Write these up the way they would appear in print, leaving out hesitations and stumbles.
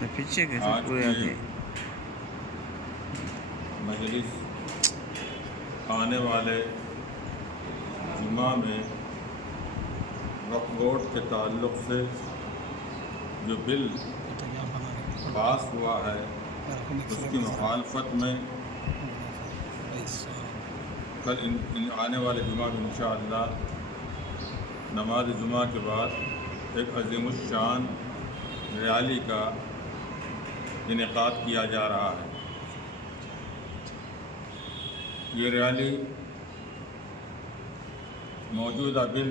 پیچھے کے آج پورے کی آگے مجلس آنے والے جمعہ میں وقف بورڈ کے تعلق سے جو بل پاس ہوا ہے اس کی مخالفت میں کل آنے والے جمعہ میں انشاءاللہ نماز جمعہ کے بعد ایک عظیم الشان ریالی کا انعقاد کیا جا رہا ہے۔ یہ ریالی موجودہ بل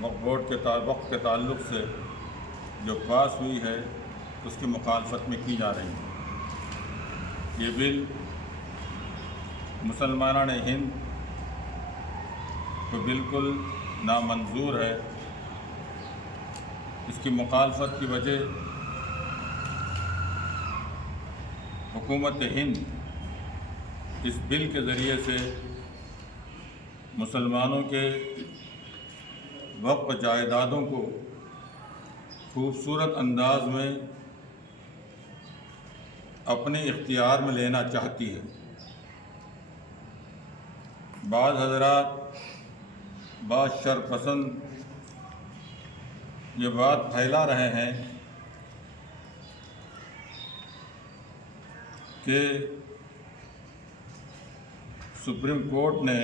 وقف بورڈ کے وقف کے تعلق سے جو پاس ہوئی ہے اس کی مخالفت میں کی جا رہی ہے۔ یہ بل مسلمانان ہند کو بالکل نامنظور ہے۔ اس کی مخالفت کی وجہ حکومت ہند اس بل کے ذریعے سے مسلمانوں کے وقف جائیدادوں کو خوبصورت انداز میں اپنے اختیار میں لینا چاہتی ہے۔ بعض حضرات، بعض شرپسند یہ بات پھیلا رہے ہیں کہ سپریم کورٹ نے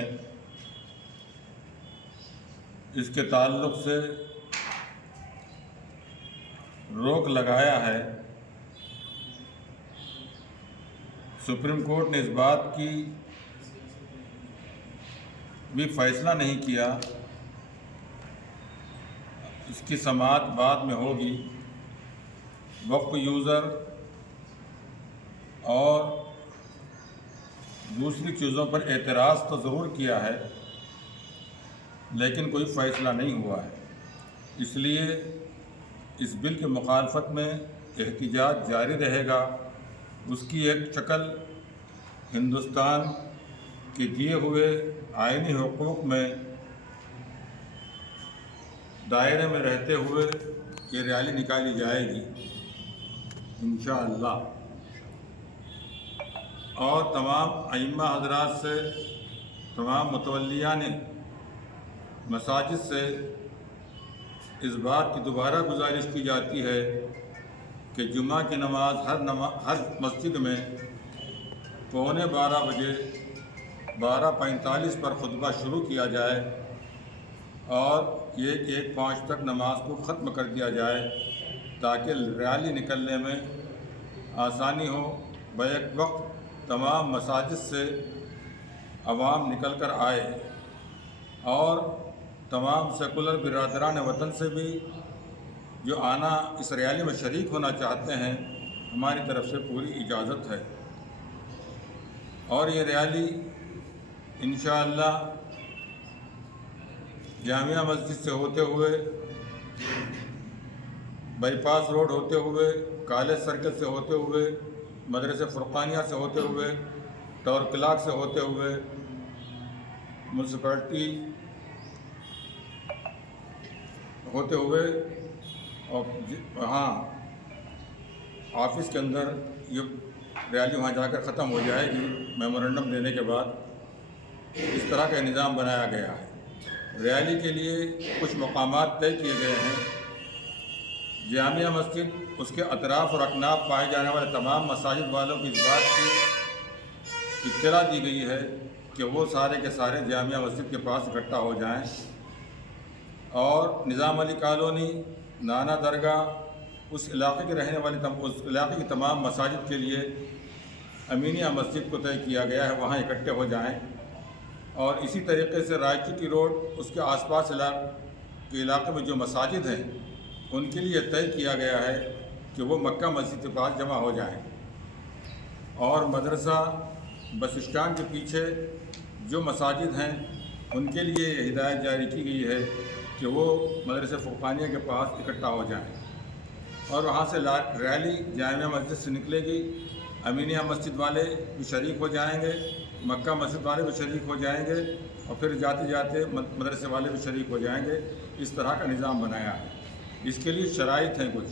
اس کے تعلق سے روک لگایا ہے۔ سپریم کورٹ نے اس بات کی بھی فیصلہ نہیں کیا، اس کی سماعت بعد میں ہوگی۔ وقف یوزر اور دوسری چیزوں پر اعتراض تو ضرور کیا ہے لیکن کوئی فیصلہ نہیں ہوا ہے، اس لیے اس بل کی مخالفت میں احتجاج جاری رہے گا۔ اس کی ایک شکل ہندوستان کے دیے ہوئے آئینی حقوق میں دائرے میں رہتے ہوئے یہ ریالی نکالی جائے گی انشاءاللہ، اور تمام ائمہ حضرات سے، تمام متولیان مساجد سے اس بات کی دوبارہ گزارش کی جاتی ہے کہ جمعہ کی نماز ہر مسجد میں 11:15 بجے 12:45 پر خطبہ شروع کیا جائے اور 1:05 تک نماز کو ختم کر دیا جائے تاکہ ریالی نکلنے میں آسانی ہو۔ بیک وقت تمام مساجد سے عوام نکل کر آئے اور تمام سیکولر برادران وطن سے بھی جو آنا اس ریالی میں شریک ہونا چاہتے ہیں، ہماری طرف سے پوری اجازت ہے۔ اور یہ ریالی انشاءاللہ جامعہ مسجد سے ہوتے ہوئے، بائی پاس روڈ ہوتے ہوئے، کالج سرکل سے ہوتے ہوئے، مدرسہ فرقانیہ سے ہوتے ہوئے، ٹاور کلاک سے ہوتے ہوئے، میونسپلٹی ہوتے ہوئے اور وہاں آفس کے اندر یہ ریالی وہاں جا کر ختم ہو جائے گی میمورنڈم دینے کے بعد۔ اس طرح کا نظام بنایا گیا ہے۔ ریالی کے لیے کچھ مقامات طے کیے گئے ہیں۔ جامعہ مسجد، اس کے اطراف اور اکناف پائے جانے والے تمام مساجد والوں کو اس بات کی اطلاع دی گئی ہے کہ وہ سارے کے سارے جامعہ مسجد کے پاس اکٹھا ہو جائیں، اور نظام علی کالونی، نانا درگاہ، اس علاقے کے رہنے والے اس علاقے کی تمام مساجد کے لیے امینیہ مسجد کو طے کیا گیا ہے، وہاں اکٹھے ہو جائیں۔ اور اسی طریقے سے رائے چکی روڈ، اس کے آس پاس کے علاقے میں جو مساجد ہیں ان کے لیے طے کیا گیا ہے کہ وہ مکہ مسجد کے پاس جمع ہو جائیں۔ اور مدرسہ بس اسٹینڈ کے پیچھے جو مساجد ہیں ان کے لیے یہ ہدایت جاری کی گئی ہے کہ وہ مدرسہ فرقانیہ کے پاس اکٹھا ہو جائیں، اور وہاں سے ریالی جامعہ مسجد سے نکلے گی۔ امینیہ مسجد والے بھی شریک ہو جائیں گے، مکہ مسجد والے بھی شریک ہو جائیں گے، اور پھر جاتے جاتے مدرسے والے بھی شریک ہو جائیں گے۔ اس طرح کا نظام بنایا ہے۔ اس کے لیے شرائط ہیں کچھ